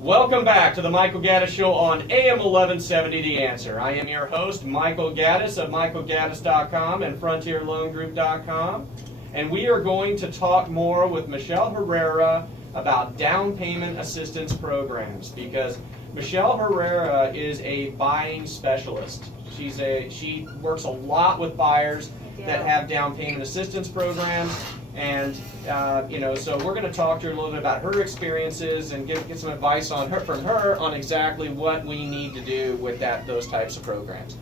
Welcome back to the Michael Gaddis Show on AM 1170 The Answer. I am your host, Michael Gaddis of michaelgaddis.com and frontierloangroup.com. And we are going to talk more with Michelle Herrera about down payment assistance programs, because Michelle Herrera is a buying specialist. She works a lot with buyers that have down payment assistance programs. And so we're going to talk to her a little bit about her experiences and get some advice from her on exactly what we need to do with those types of programs.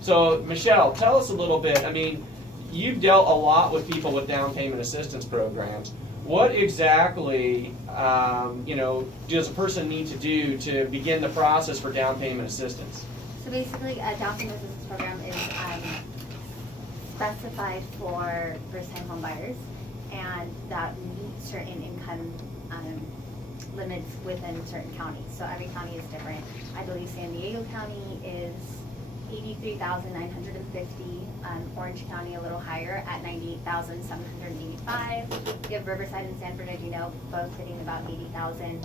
So Michelle, tell us a little bit. I mean, you've dealt a lot with people with down payment assistance programs. What exactly does a person need to do to begin the process for down payment assistance? So basically, a down payment assistance program is specified for first-time home buyers, and that meets certain income limits within certain counties. So every county is different. I believe San Diego County is $83,950. Orange County a little higher at $98,785. You have Riverside and San Bernardino both hitting about $80,000.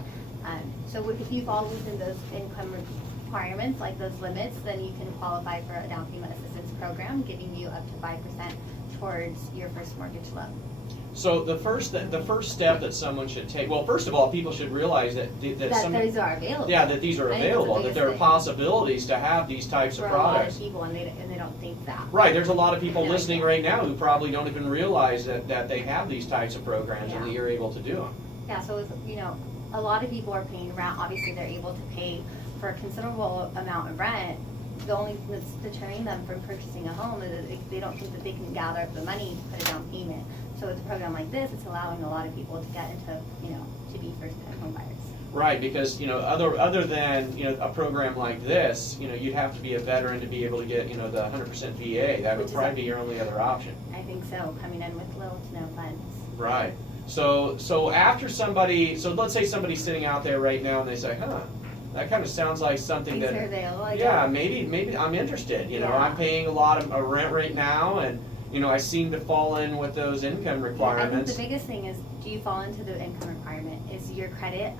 So if you fall within those income requirements, like those limits, then you can qualify for a down payment assistance program, giving you up to 5% towards your first mortgage loan. So the first step that someone should take, well, first of all, people should realize that these are available. Yeah, that these are available, that there are possibilities to have these types of products. For a lot of people, and they don't think that. Right, there's a lot of people listening right now who probably don't even realize that they have these types of programs and that you're able to do them. Yeah, so a lot of people are paying rent. Obviously, they're able to pay for a considerable amount of rent. The only thing that's deterring them from purchasing a home is that they don't think that they can gather up the money to put a down payment. So with a program like this, it's allowing a lot of people to get into, to be first-time home buyers. Right, because other than a program like this, you'd have to be a veteran to be able to get the 100% VA. That would probably be your only other option. I think so. Coming in with little to no funds. Right. So after let's say somebody's sitting out there right now and they say, that kind of sounds like something Things that, are available. yeah, maybe I'm interested. I'm paying a lot of rent right now, and I seem to fall in with those income requirements. I think the biggest thing is, do you fall into the income requirement? Is your credit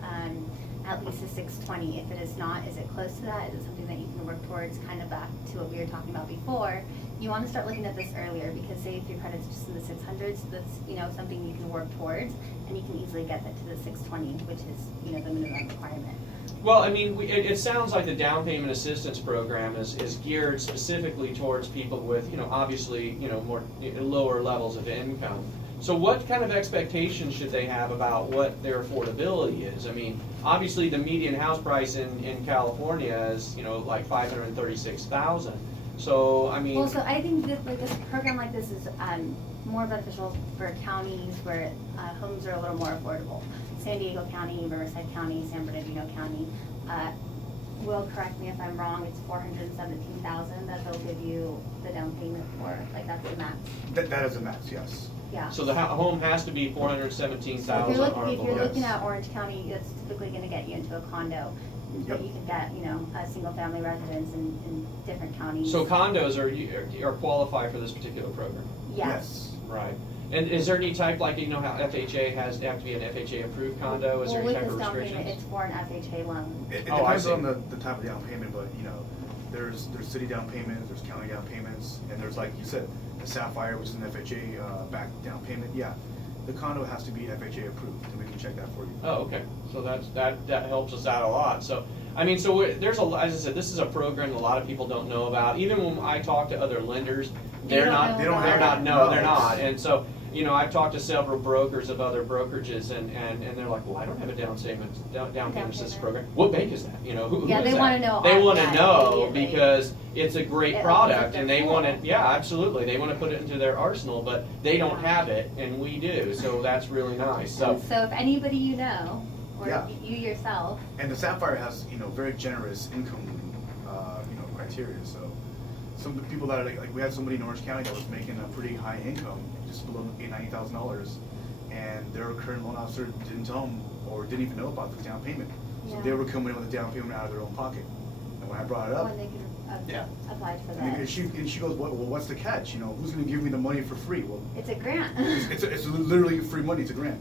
at least a 620? If it is not, is it close to that? Is it something that you can work towards, kind of back to what we were talking about before? You want to start looking at this earlier, because say if your credit's just in the 600s, that's something you can work towards, and you can easily get that to the 620, which is the minimum requirement. Well, I mean, it sounds like the down payment assistance program is geared specifically towards people with, obviously, more lower levels of income. So what kind of expectations should they have about what their affordability is? I mean, obviously the median house price in California is, like $536,000. So, I mean... Well, so I think that this program like this is more beneficial for counties where homes are a little more affordable. San Diego County, Riverside County, San Bernardino County. Will correct me if I'm wrong, it's $417,000 that they'll give you the down payment for. Like, that's the max. That is the max, yes. Yeah. So the home has to be $417,000 So if you're or looking at Orange County, it's typically going to get you into a condo. But you can get, a single family residence in different counties. So condos are qualify for this particular program? Yes. Right. And is there any type, like, how FHA have to be an FHA approved condo? Is there any type of restrictions? Payment, it's for an FHA loan. It depends on the type of down payment, but there's city down payments, there's county down payments, and there's, like you said, the Sapphire, which is an FHA backed down payment. Yeah, the condo has to be FHA approved, and we can check that for you. Oh, okay. So that helps us out a lot. So I mean, there's as I said, this is a program a lot of people don't know about. Even when I talk to other lenders, they're not. And so I've talked to several brokers of other brokerages, and they're like, well, I don't have a down payment assistance program. What bank is that? Who yeah, is they that? want to know. They want to know because it's a great product, and they want it. Yeah, absolutely. They want to put it into their arsenal, but they don't have it, and we do. So that's really nice. So if anybody or you yourself. And the Sapphire has very generous income criteria. So some of the people that like we had somebody in Orange County that was making a pretty high income, just below $90,000, and their current loan officer didn't tell them or didn't even know about the down payment. So they were coming in with a down payment out of their own pocket. And when I brought it up, When they could apply for that. and she goes, well, what's the catch? Who's going to give me the money for free? Well, It's a grant. it's literally free money. It's a grant.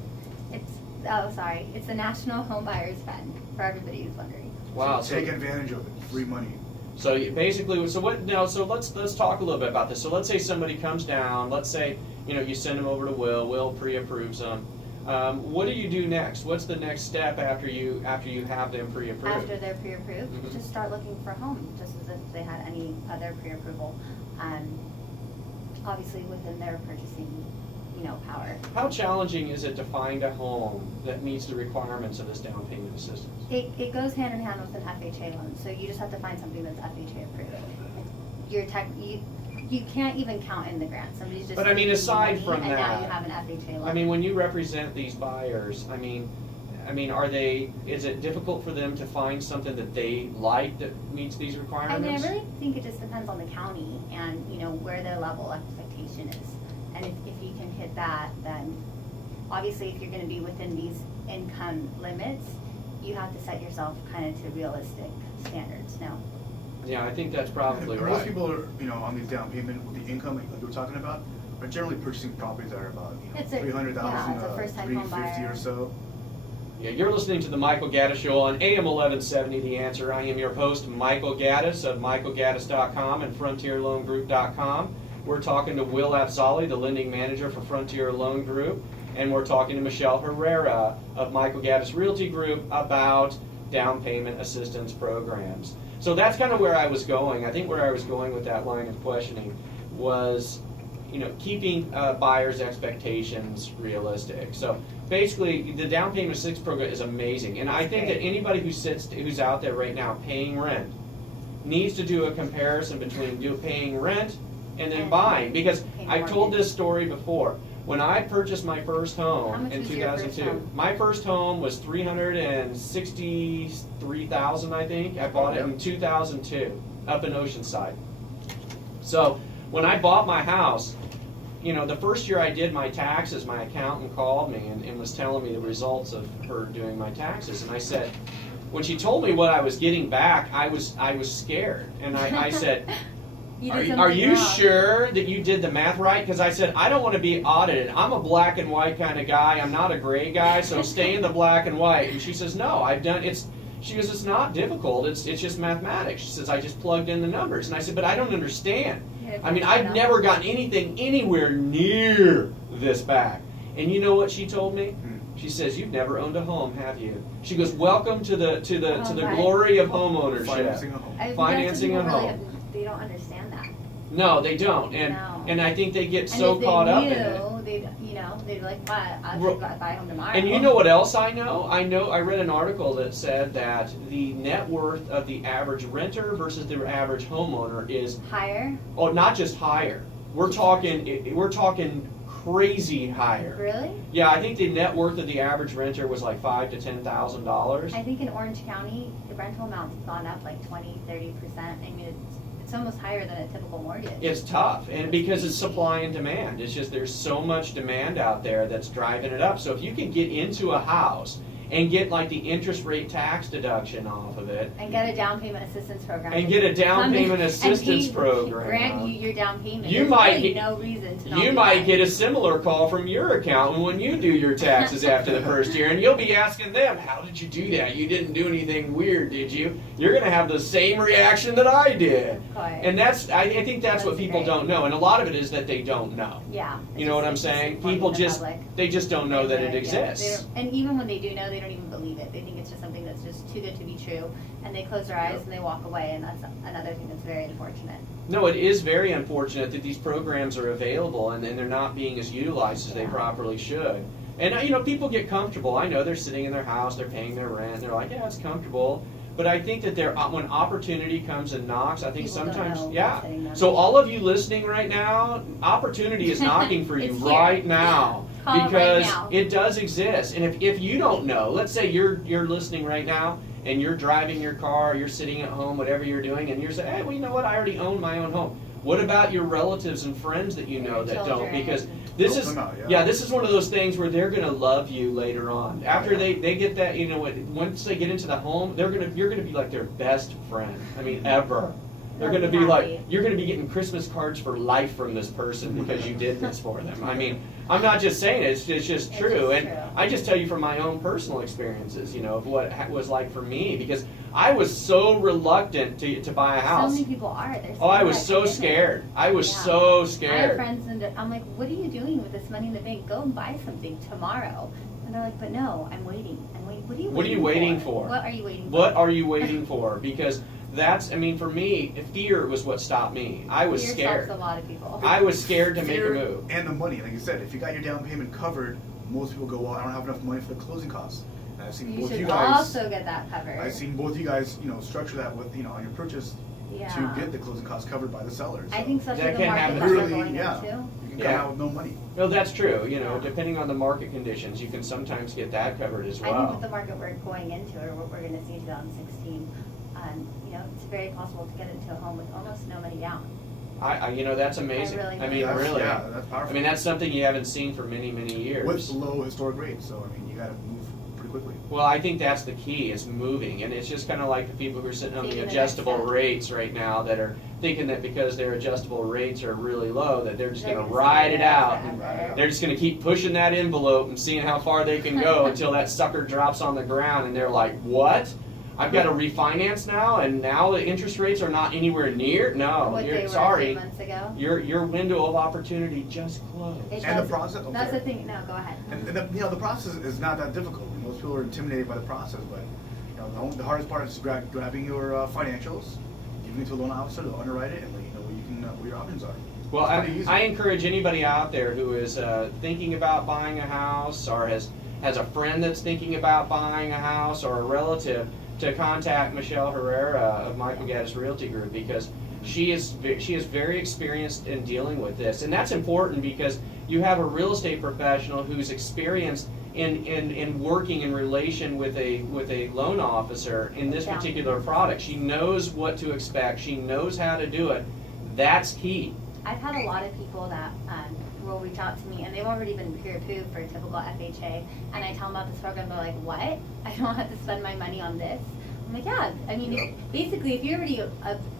Oh, sorry. It's the National Home Buyers Fund, for everybody who's wondering. Wow. So take advantage of it. Free money. So basically, so what now? So let's talk a little bit about this. So let's say somebody comes down. Let's say you send them over to Will. Will pre-approves them. What do you do next? What's the next step after you have them pre-approved? After they're pre-approved, Mhm. just start looking for a home, just as if they had any other pre-approval. Obviously within their purchasing, power. How challenging is it to find a home that meets the requirements of this down payment assistance? It goes hand in hand with an FHA loan, so you just have to find something that's FHA approved. You can't even count in the grant. Somebody's just. But I mean, giving you aside money, from and now that, you have an FHA loan. I mean, when you represent these buyers, I mean, is it difficult for them to find something that they like that meets these I requirements? really think it just depends on the county and, where their level of expectation is. And if you can hit that, then obviously if you're gonna be within these income limits, you have to set yourself kind of to realistic standards, no? Yeah, I think that's probably And right. most people are, on these down payment with the income like we were talking about, are generally purchasing properties that are about, It's a- 300,000, yeah, it's a first-time home 350 buyer. or so. Yeah, you're listening to the Michael Gaddis Show on AM 1170 The Answer. I am your host, Michael Gaddis of michaelgaddis.com and frontierloangroup.com. We're talking to Will Afzali, the lending manager for Frontier Loan Group, and we're talking to Michelle Herrera of Michael Gaddis Realty Group about down payment assistance programs. So that's kind of where I was going. I think where I was going with that line of questioning was, keeping buyers' expectations realistic. So basically, the down payment assistance program is amazing, and I think that anybody who's out there right now paying rent needs to do a comparison between paying rent and then And been because paying I've told mortgage. this story before. When I purchased my first How home much in was your first 2002, home? my first home was $363,000, I think. I bought it in 2002 up in Oceanside. So when I bought my house, the first year I did my taxes, my accountant called me and was telling me the results of her doing my taxes, and I said, when she told me what I was getting back, I was scared, and I said, You did Are something you wrong. sure that you did the math right? Because I said, I don't want to be audited. I'm a black and white kind of guy. I'm not a gray guy, so stay in the black and white. And she says, no, she goes, it's not difficult. It's just mathematics. She says, I just plugged in the numbers. And I said, but I don't understand. Yeah, I mean, I I've know. never gotten anything anywhere near this back. And you know what she told me? She says, you've never owned a home, have you? She goes, welcome to the Right. glory of homeownership. Financing a home. I mean, Financing that's a what people home. they don't understand that. No, they don't, and No. and I think they get And so if they caught up in knew, it. They'd be like, "What? I Ro- should buy a home tomorrow." And you know what else I know? I read an article that said that the net worth of the average renter versus the average homeowner is Higher? not just higher. We're talking crazy higher. Really? Yeah, I think the net worth of the average renter was like $5,000 to $10,000. I think in Orange County, the rental amount's gone up like 20-30%. I mean, it's almost higher than a typical mortgage. It's tough, and because it's supply and demand. It's just there's so much demand out there that's driving it up. So if you can get into a house and get like the interest rate tax deduction off of it, And get a down payment assistance program. and get a down Come in payment and assistance he program, grant you your down payment. You There's might really get- no reason to not you do might that. get a similar call from your accountant when you do your taxes after the first year, and you'll be asking them, how did you do that? You didn't do anything weird, did you? You're going to have the same reaction that I did. Of course. And I think that's what That's people great. don't know, and a lot of it is that they don't know. Yeah. You know what I'm saying? People they just don't know that it Yeah, exists. and even when they do know, they don't even believe it. They think it's just something that's just too good to be true, and they close their eyes and they walk away, and that's another thing that's very unfortunate. No, it is very unfortunate that these programs are available and they're not being as utilized as they Yeah. properly should. And people get comfortable. I know they're sitting in their house, they're paying their rent, they're like, yeah, it's comfortable. But I think that when opportunity comes and knocks, I think People don't sometimes, know yeah. what's hitting them. So all of you listening right now, opportunity is knocking for you It's here. right now. Call it right Because now. it does exist. And if you don't know, let's say you're listening right now and you're driving your car, you're sitting at home, whatever you're doing, and you're saying, hey, well, you know what, I already own my own home. What about your relatives and friends that you know Your that don't? children. Because this Help is them out, yeah. this is one of those things where they're gonna love you later on. After they get that, once they get into the home, you're gonna be like their best friend. I mean, ever. They're They'll gonna be be like, happy. you're gonna be getting Christmas cards for life from this person because you did this for them. I mean, I'm not just saying it, it's just It's true. just And true. I just tell you from my own personal experiences, you know, of what it was like for me, because I was so reluctant to buy a So house. many people are. There's Oh, I so was much so commitment. scared. I was Yeah. so I have scared. friends, and I'm like, what are you doing with this money in the bank? Go and buy something tomorrow. And they're like, but no, I'm waiting. I'm waiting. What are you waiting for? What are you waiting for? What are you waiting for? Because that's, I mean, for me, fear was what stopped me. I was Fear scared. stops a lot of people. I was scared to make a Fear move. And the money, like you said, if you got your down payment covered, most people go, well, I don't have enough money for the closing costs. And I've seen You both should you guys. also get that covered. I've seen both you guys, structure that with, on your purchase Yeah. to get the closing costs covered by the sellers. I think especially That the can market happen. that we're Literally, going yeah. into. You can Yeah. come out with no money. Well, that's true. You know, Yeah. depending on the market conditions, you can sometimes get that covered as I think well. with the market we're going into, or what we're going to see in 2016, it's very possible to get into a home with almost no money down. That's amazing. really I mean, think That's- really. Yeah, that's powerful. I mean, that's something you haven't seen for many, many years. with low historic rates, so I mean, you got to move pretty quickly. Well, I think that's the key, is moving. And it's just kind of like the people who are sitting on the Taking the adjustable next step. rates right now that are thinking that because their adjustable rates are really low, that they're just They're going to gonna ride stay it there out. forever. They're just going to keep pushing that envelope and seeing how far they can go until that sucker drops on the ground, and they're like, what? I've got to refinance now, and now the interest rates are not anywhere near? No, What they you're were sorry. 3 months ago. Your window of opportunity just closed. It And the does- process- oh, That's sorry. the thing. No, go ahead. And the process is not that difficult. Most people are intimidated by the process, but the hardest part is grabbing your financials, giving it to a loan officer, they'll underwrite it, and let you know what your options are. Well, It's pretty easy. I encourage anybody out there who is thinking about buying a house, or has a friend that's thinking about buying a house, or a relative, to contact Michelle Herrera of Michael Gaddis Realty Group, because she is very experienced in dealing with this, and that's important because you have a real estate professional who's experienced in working in relation with a loan officer in this Yeah. particular product. She knows what to expect. She knows how to do it. That's key. I've had a lot of people that will reach out to me, and they've already been pre-approved for a typical FHA, and I tell them about this program, they're like, what? I don't have to spend my money on this? I'm like, yeah, I mean, Yeah. basically, if you already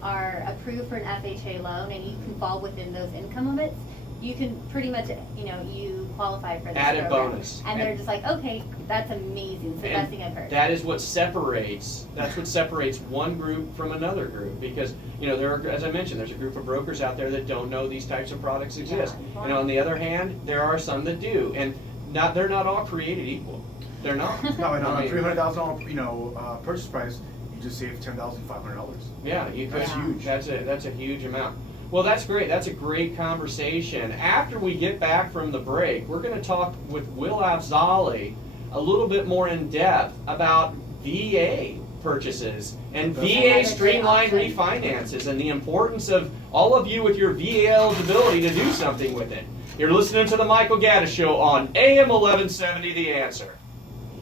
are approved for an FHA loan and you can fall within those income limits, you can pretty much, you qualify for this Added program. bonus. And they're just like, okay, that's amazing, it's the best thing I've heard. That is what separates. That's what separates one group from another group, because there are, as I mentioned, there's a group of brokers out there that don't know these types of products exist. Yeah. And on the other hand, there are some that do, and they're not all created equal. They're not. No, and on I a mean, $300,000 purchase price, you just save $10,500. Yeah, you could. That's huge. That's a huge amount. Well, that's great. That's a great conversation. After we get back from the break, we're going to talk with Will Afzali a little bit more in depth about VA purchases and That's VA another streamlined great option. refinances, and the importance of all of you with your VA eligibility to do something with it. You're listening to the Michael Gaddis Show on AM 1170, The Answer.